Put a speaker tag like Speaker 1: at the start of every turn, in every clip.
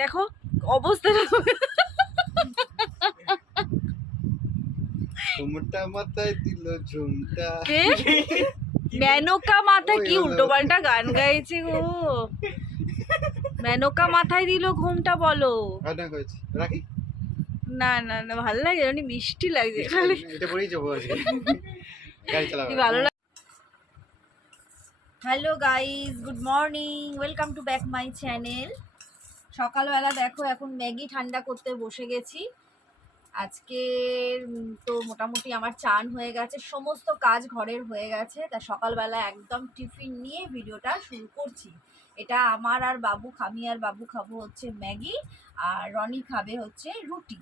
Speaker 1: দেখো অবস্থাটা
Speaker 2: ঝুমটা মাথায় দিল ঝুমটা।
Speaker 1: মেনকা মাথায় কি উল্টো পাল্টা গান গাইছে গো? মেনকা মাথায় দিল ঘুমটা বলো।
Speaker 2: রাখি?
Speaker 1: না না না ভালো লাগে জানি মিষ্টি লাগছে। খালি
Speaker 2: এটা পরেই যাব গাড়ি চালাবো
Speaker 1: ভালো লাগে hello guys good morning welcome to back my channel সকালবেলা দেখো এখন ম্যাগি ঠান্ডা করতে বসে গেছি। আজকে তো মোটামুটি আমার চান হয়ে গেছে, সমস্ত কাজ ঘরের হয়ে গেছে, তা সকালবেলা একদম টিফিন নিয়ে ভিডিওটা শুরু করছি। এটা আমার আর বাবু খামি আর বাবু খাব হচ্ছে ম্যাগি, আর রনি খাবে হচ্ছে রুটি।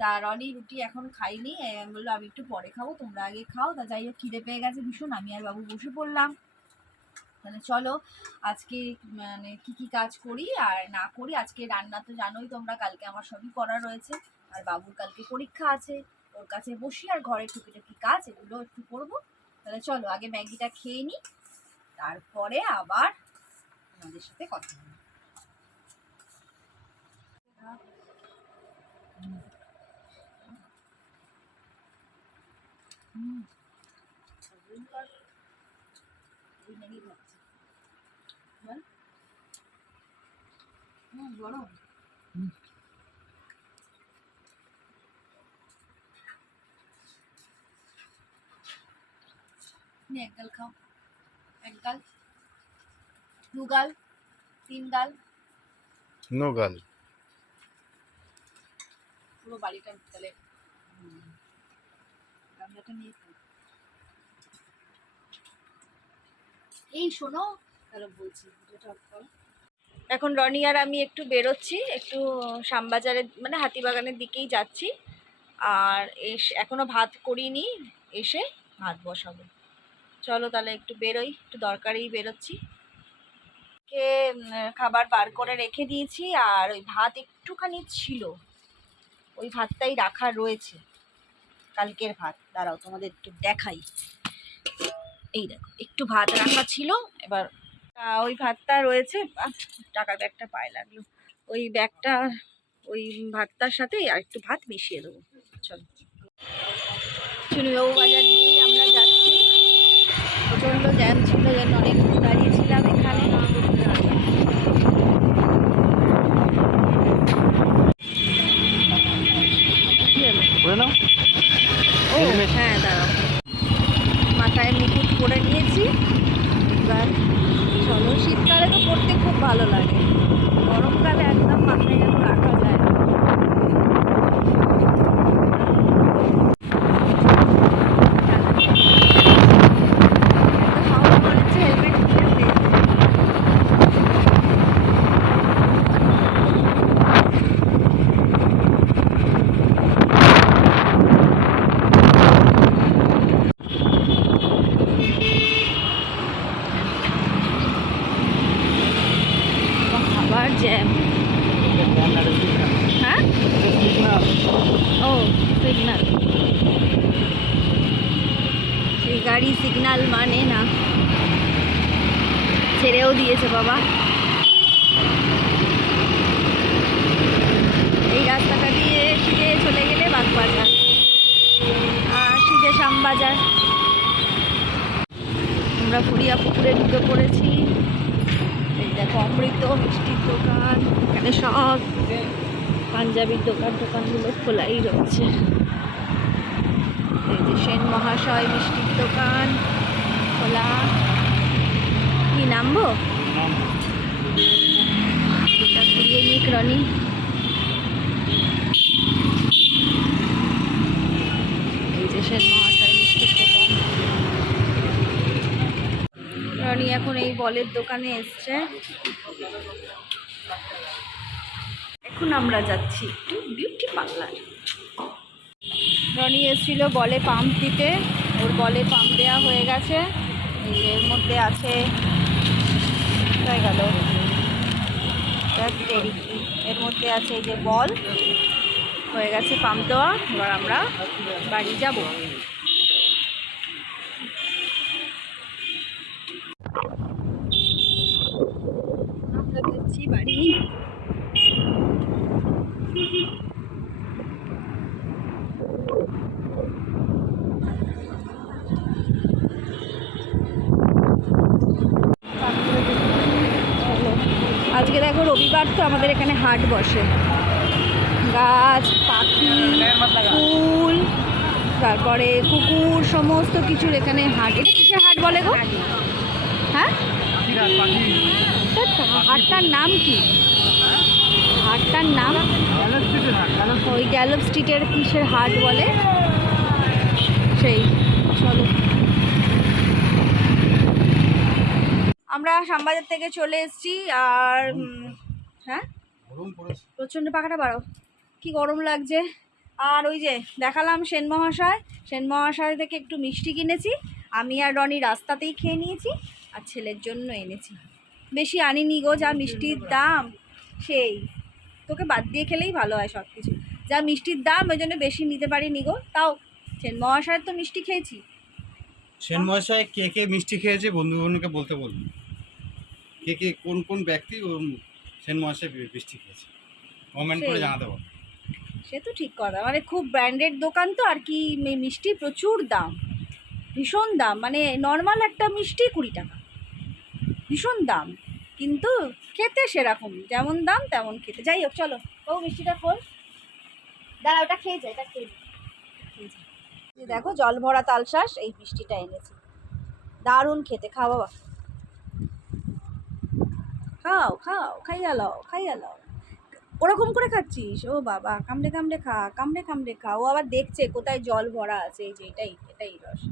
Speaker 1: তা রনি রুটি এখন খাইনি বলল আমি একটু পরে খাব, তোমরা আগে খাও, তা যাই হোক খিদে পেয়ে গেছে ভীষণ, আমি আর বাবু বসে পড়লাম। তাহলে চলো আজকে মানে কি কি কাজ করি আর না করি, আজকে রান্না তো জানোই তোমরা, কালকে আমার সবই করা রয়েছে। আর বাবুর কালকে পরীক্ষা আছে, ওর কাছে বসি আর ঘরে টুকিটাকি কাজ, এগুলো একটু করব। তাহলে চলো, আগে ম্যাগিটা খেয়ে নিই তারপরে আবার আমাদের সাথে কথা হবে। হুম এই ম্যাগি খাচ্ছি বল হুম গরম এক গাল খাও। এক গাল দু গাল তিন গাল
Speaker 2: নো গাল।
Speaker 1: পুরো বাড়িটা তাহলে গামলাটা নিয়ে এই শোনো এখন রনি আর আমি একটু বেরোচ্ছি, একটু শ্যামবাজারের মানে হাতিবাগানের দিকেই যাচ্ছি। আর এস, এখনও ভাত করিনি, এসে ভাত বসাবো। চলো তাহলে একটু বেরোই, একটু দরকারেই বেরোচ্ছি। কে খাবার বার করে রেখে দিয়েছি, আর ওই ভাত একটুখানি ছিল। ওই ভাতটাই রাখা রয়েছে। কালকের ভাত। দাঁড়াও, তোমাদের একটু দেখাই। এই দেখো, একটু ভাত রাখা ছিল, এবার ওই ভাতটা রয়েছে টাকার ব্যাগটা পায়ে লাগল। ওই ব্যাগটা ওই ভাতটার সাথে আর একটু ভাত মিশিয়ে দেবো। চলো। চুনিবাবু বাজার দিয়ে আমরা যাচ্ছি। প্রচণ্ড জ্যাম ছিল জন্য অনেকক্ষণ দাঁড়িয়েছিলাম এখানে। ও হ্যাঁ দাঁড়াও। মাথায় মুকুট করে নিয়েছি। এবার শীতকালে তো পরতে খুব ভালো লাগে। গরমকালে একদম মাথায় যেন রাখা যায় না। এত sound করেছে, helmet খুলেছে। বাহ, আবার জ্যাম হ্যাঁ ও সিগনাল সেই গাড়ি সিগনাল মানে না ছেড়েও দিয়েছে বাবা। এই রাস্তাটা দিয়ে সিধে চলে গেলে বাগবাজার আর সিধে শ্যামবাজার। আমরা পুরিয়া পুকুরে ঢুকে পড়েছি। দেখো অমৃত মিষ্টির দোকান। এখানে সব পাঞ্জাবির দোকান দোকানগুলো খোলাই রয়েছে। এই যে সেন মহাশয় মিষ্টির দোকান খোলা। কি নামবো? নিক রনি যে সেন রনি এখন এই বলের দোকানে এসছে। এখন আমরা যাচ্ছি একটু বিউটি পার্লার রনি এসেছিল বলে পাম্প দিতে। ওর বলে পাম্প দেওয়া হয়ে গেছে। এর মধ্যে আছে। হয়ে গেল। এর মধ্যে আছে এই যে বল হয়ে গেছে পাম্প দেওয়া এবার আমরা বাড়ি যাব আমরা যাচ্ছি বাড়ি আমাদের এখানে হাট বসে। গাছ, পাখি, ফুল, তারপরে কুকুর, সমস্ত কিছুর এখানে হাট। এটা কিসের হাট বলে গো? হ্যাঁ? হাটটার নাম কি? হাটটার নাম? ওই গ্যালপ স্ট্রিটের কিসের হাট বলে? সেই, চলো। আমরা শ্যামবাজার থেকে চলে এসেছি আর হ্যাঁ? প্রচণ্ড পাখাটা বাড়ো কি গরম লাগছে। আর ওই যে দেখালাম সেন মহাশয়। সেন মহাশয় থেকে একটু মিষ্টি কিনেছি। আমি আর রনি রাস্তাতেই খেয়ে নিয়েছি আর ছেলের জন্য এনেছি। বেশি আনিনি গো যা মিষ্টির দাম সেই। তোকে বাদ দিয়ে খেলেই ভালো হয় সব কিছু যা মিষ্টির দাম ওই জন্য বেশি নিতে পারিনি গো। তাও সেন মহাশয়ের তো মিষ্টি খেয়েছি।
Speaker 2: সেন মহাশয় কে কে মিষ্টি খেয়েছে বন্ধু বান্ধবকে বলতে বলুন। কে কে কোন কোন ব্যক্তি সেন মহাশয় মিষ্টি খেয়েছে? কমেন্ট করে জানাতে বল
Speaker 1: সে তো ঠিক কথা। মানে খুব ব্র্যান্ডেড দোকান তো আর কি মিষ্টি প্রচুর দাম। ভীষণ দাম। মানে নর্মাল একটা মিষ্টি কুড়ি টাকা। ভীষণ দাম। কিন্তু খেতে সেরকম। যেমন দাম তেমন খেতে। যাই হোক চলো। ও মিষ্টিটা খোল। দাঁড়া ওটা খেয়ে যায় এটা খেয়ে যায় দেখো জল ভরা তালশাঁস এই মিষ্টিটা এনেছি। দারুণ খেতে খাওয়া বাবা খাও খাও, খাইয়া লও খাইয়া লও। ওরকম করে খাচ্ছিস? ও বাবা, কামড়ে কামড়ে খা, কামড়ে কামড়ে খা। ও আবার দেখছে কোথায় জল ভরা আছে, এই যে এটাই এটাই রস।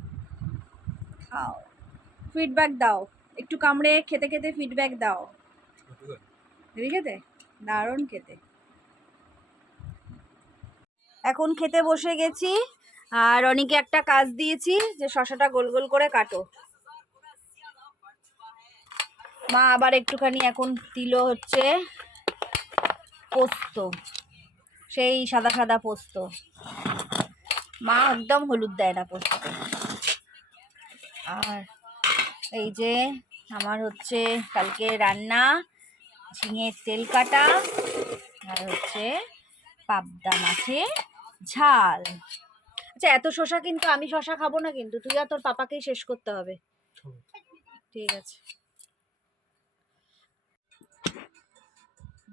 Speaker 1: খাও। ফিডব্যাক দাও। একটু কামড়ে খেতে খেতে ফিডব্যাক দাও। খেতে দারুণ খেতে। এখন খেতে বসে গেছি। আর অনেকে একটা কাজ দিয়েছি যে শশাটা গোল গোল করে কাটো। মা আবার একটুখানি এখন দিল হচ্ছে পোস্ত। সেই সাদা সাদা পোস্ত। মা একদম হলুদ দেয় না পোস্ত আর এই যে আমার হচ্ছে কালকে রান্না ঝিঙের তেল কাটা আর হচ্ছে পাবদা মাছের ঝাল। আচ্ছা এত শশা কিন্তু আমি শশা খাব না কিন্তু। তুই আর তোর পাপাকেই শেষ করতে হবে। ঠিক আছে।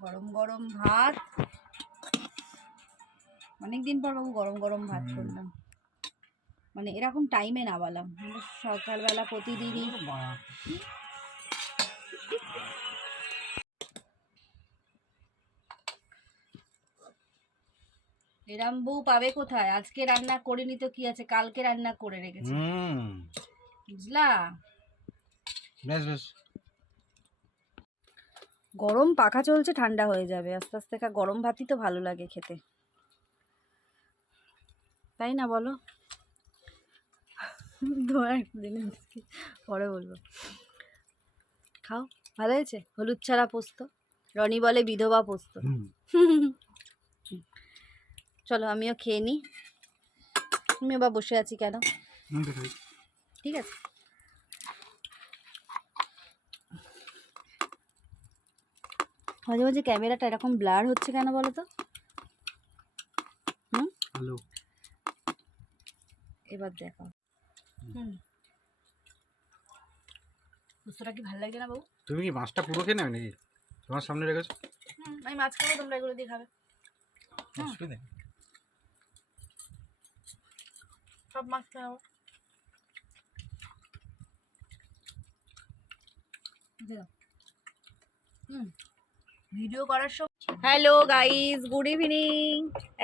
Speaker 1: গরম গরম ভাত। অনেকদিন পর বাবু গরম গরম ভাত করলাম। মানে এরকম টাইমে না বললাম সকালবেলা প্রতিদিনই। এরম বউ পাবে কোথায়? আজকে রান্না করিনি তো কি আছে? কালকে রান্না করে রেখেছি। বুঝলা?
Speaker 2: বেশ বেশ।
Speaker 1: গরম পাখা চলছে ঠান্ডা হয়ে যাবে। আস্তে আস্তে খা গরম ভাতই তো ভালো লাগে খেতে। তাই না বলো? একদিন পরে বলব। খাও ভালো হয়েছে? হলুদ ছাড়া পোস্ত রনি বলে বিধবা পোস্ত। চলো আমিও খেয়ে নিই আমি আবার বসে আছি কেন? ঠিক আছে। মাঝে মাঝে ক্যামেরাটা এরকম ব্লার হচ্ছে কেন বলো তো হুম?
Speaker 2: হ্যালো।
Speaker 1: এবার দেখো। হুম। পোস্তটা কি ভালো লাগছে না বাবু
Speaker 2: তুমি কি মাছটা পুরো খেয়ে নেবে নাকি? তোমার সামনে রেখেছো?
Speaker 1: হুম আমি মাছ খাব তোমরা এগুলো দিয়ে খাবে।
Speaker 2: অসুবিধা
Speaker 1: সব মাছ খাব। হুম। ভিডিও করার সময় হ্যালো গাইস গুড ইভিনিং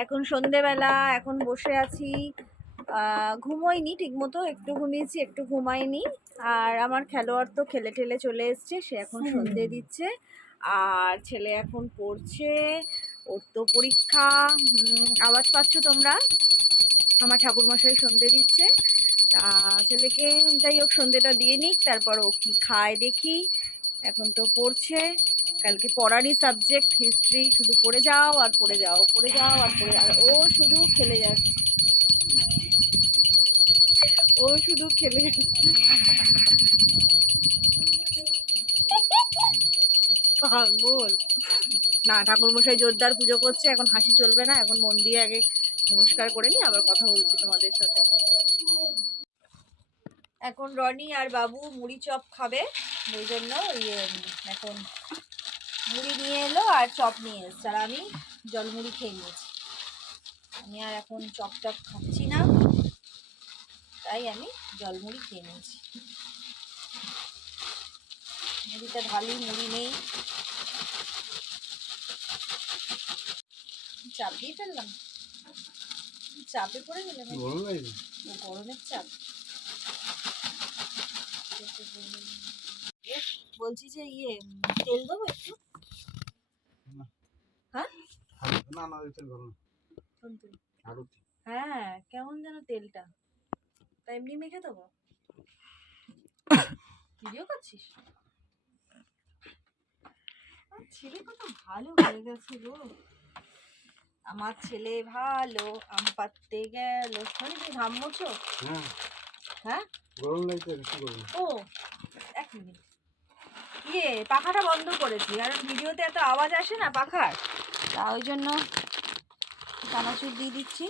Speaker 1: এখন সন্ধেবেলা এখন বসে আছি। ঘুমোইনি ঠিকমতো একটু ঘুমিয়েছি একটু ঘুমাইনি। আর আমার খেলোয়াড় তো খেলে ঠেলে চলে এসছে সে এখন সন্ধে দিচ্ছে। আর ছেলে এখন পড়ছে ওর তো পরীক্ষা। আওয়াজ পাচ্ছ তোমরা? আমার ঠাকুরমশাই সন্ধে দিচ্ছে। তা ছেলেকে যাই হোক সন্ধেটা দিয়ে নিক তারপর ও কি খায় দেখি। এখন তো পড়ছে। কালকে পড়ারই সাবজেক্ট হিস্ট্রি শুধু পড়ে যাও আর পড়ে যাও পড়ে যাও আর পড়ে আর ও শুধু খেলে যাচ্ছে। ও শুধু খেলে যাচ্ছে। না, ঠাকুরমশাই জোরদার পুজো করছে, এখন হাসি চলবে না। এখন মন দিয়ে আগে নমস্কার করে নি আবার কথা বলছি তোমাদের সাথে। এখন রনি আর বাবু মুড়ি চপ খাবে। ওই জন্য ইয়ে এখন মুড়ি নিয়ে এলো আর চপ নিয়ে এসছে আর আমি জলমুড়ি খেয়ে নিয়েছি। আমি আর এখন চপ টপ খাচ্ছি না তাই আমি জলমুড়ি খেয়ে নিয়েছি। মুড়িটা ঢালি মুড়ি নেই। চাপ দিয়ে ফেললাম। চাপে পড়ে গেলে নাকি?
Speaker 2: গরম লাগছে
Speaker 1: ও গরমের চাপ। বলছি যে ইয়ে তেল দেবো একটু? হ্যাঁ?
Speaker 2: না না তেল
Speaker 1: হ্যাঁ কেমন যেন তেলটা। তা এমনি মেখে দেবো? ভিডিও করছিস? ছেলে কত ভালো হয়ে গেছে গো। আমার ছেলে ভালো আম পাততে গেল। মানে কি ঘাম মোছো?
Speaker 2: হ্যাঁ।
Speaker 1: হ্যাঁ?
Speaker 2: গরম লাগছে গরম।
Speaker 1: ও এক মিনিট। ইয়ে পাখাটা বন্ধ করেছি, কারণ ভিডিওতে এত আওয়াজ আসে না পাখার। তা ওই জন্য চানাচুর দিয়ে দিচ্ছি।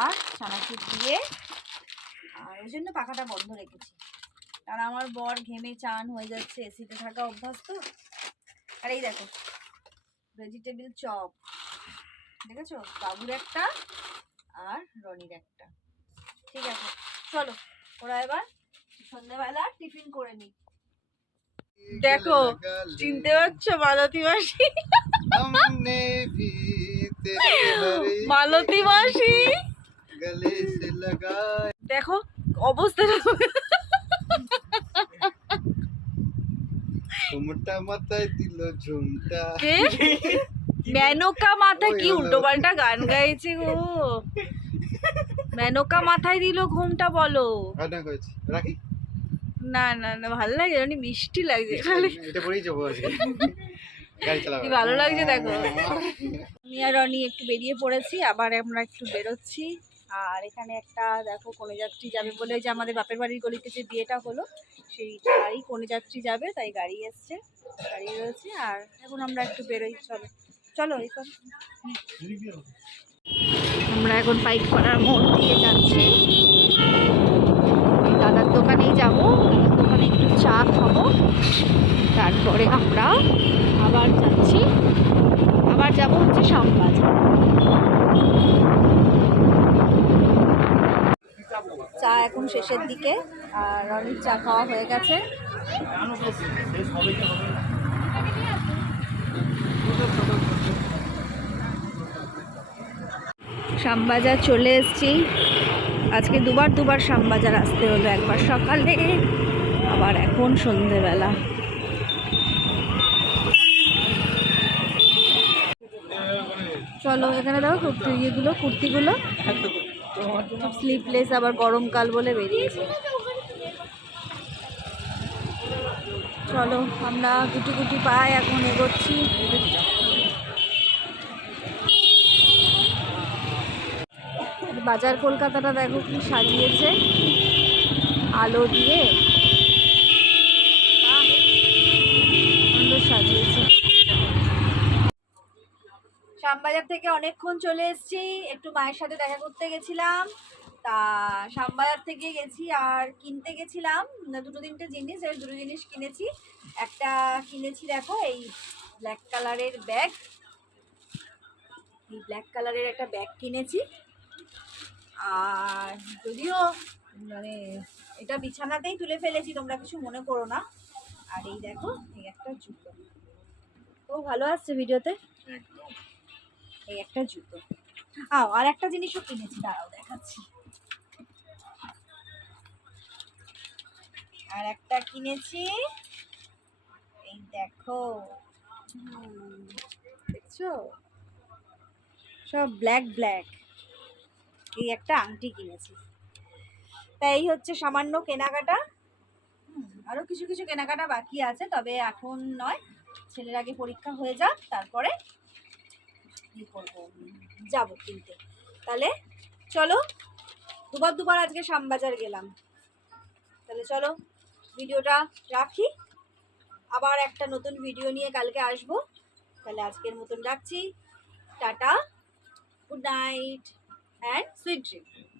Speaker 1: আর চানাচুর দিয়ে, আর ওই জন্য পাখাটা বন্ধ রেখেছি। কারণ আমার বর ঘেমে চান হয়ে যাচ্ছে, এসিতে থাকা অভ্যাস তো আর এই দেখো ভেজিটেবিল চপ দেখেছ? বাবুর একটা আর রনির একটা। ঠিক আছে, চলো, ওরা এবার সন্ধ্যাবেলা টিফিন করে নি দেখো চিনতে পারছ মালতি মাসি? মালতি মাসি? দেখো
Speaker 2: অবস্থা মাথায়
Speaker 1: কি? উল্টো পাল্টা গান গাইছে গো। মেনকা মাথায় দিল ঘুমটা বলো।
Speaker 2: রাখি।
Speaker 1: না না না ভালো লাগে উনি মিষ্টি লাগছে খালি
Speaker 2: এটা পরেই যাব আজকে।
Speaker 1: কি ভালো লাগছে দেখো। আমি আর রনি একটু বেরিয়ে পড়েছি আবার আমরা একটু বেরোচ্ছি। আর এখানে একটা দেখো কনে যাত্রী যাবে বলে যে আমাদের বাপের বাড়ির গলিতে যে বিয়েটা হলো সেই গাড়ি কনে যাত্রী যাবে তাই গাড়ি এসছে গাড়ি রয়েছে। আর এখন আমরা একটু বেরোই চলো। চলো এই কর। আমরা এখন পাইক পাড়ার মোড় দিয়ে যাচ্ছি। দাদার দোকানেই যাব, দাদার দোকানে একটু চা খাব। তারপরে আমরা আবার যাচ্ছি। আবার যাব হচ্ছে শ্যামবাজার। চা এখন শেষের দিকে, আর অনেক চা খাওয়া হয়ে গেছে। শ্যামবাজার চলে এসেছি। আজকে দুবার দুবার শ্যামবাজার আসতে হলো, একবার সকালে, আবার এখন সন্ধেবেলা। চলো, এখানে দেখো কুর্তি, ইয়েগুলো, কুর্তিগুলো। স্লিপলেস আবার গরমকাল বলে বেরিয়েছে। চলো, আমরা গুটি গুটি পাই এখন এগোচ্ছি। বাজার কলকাতাটা দেখো কি সাজিয়েছে। আলো দিয়ে। সাজিয়েছে। শ্যামবাজার থেকে অনেকক্ষণ চলে এসেছি। একটু মায়ের সাথে দেখা করতে গেছিলাম। তা শ্যামবাজার থেকে গেছি আর কিনতে গেছিলাম। দুটো তিনটে জিনিস, এই দুটো জিনিস কিনেছি। একটা কিনেছি দেখো, এই ব্ল্যাক কালারের ব্যাগ এই ব্ল্যাক কালারের একটা ব্যাগ কিনেছি। আর যদিও মানে এটা বিছানাতেই তুলে ফেলেছি, তোমরা কিছু মনে করো না। আর এই দেখো, এই একটা জুতো। ও, ভালো আসছে ভিডিওতে? এই একটা জুতো। আও, আর একটা জিনিসও কিনেছি, দাঁড়াও দেখাচ্ছি। আর একটা কিনেছি, এই দেখো। দেখছ? সব ব্ল্যাক ব্ল্যাক এই একটা আংটি কিনেছি। তা এই হচ্ছে সামান্য কেনাকাটা। হুম, আরও কিছু কিছু কেনাকাটা বাকি আছে তবে এখন নয়। ছেলের আগে পরীক্ষা হয়ে যাক তারপরে করব? যাব কিনতে। তাহলে চলো দুবার দুবার আজকে শ্যামবাজার গেলাম। তাহলে চলো ভিডিওটা রাখি। আবার একটা নতুন ভিডিও নিয়ে কালকে আসব। তাহলে আজকের মতন রাখছি। Tata good night. and sweet dreams.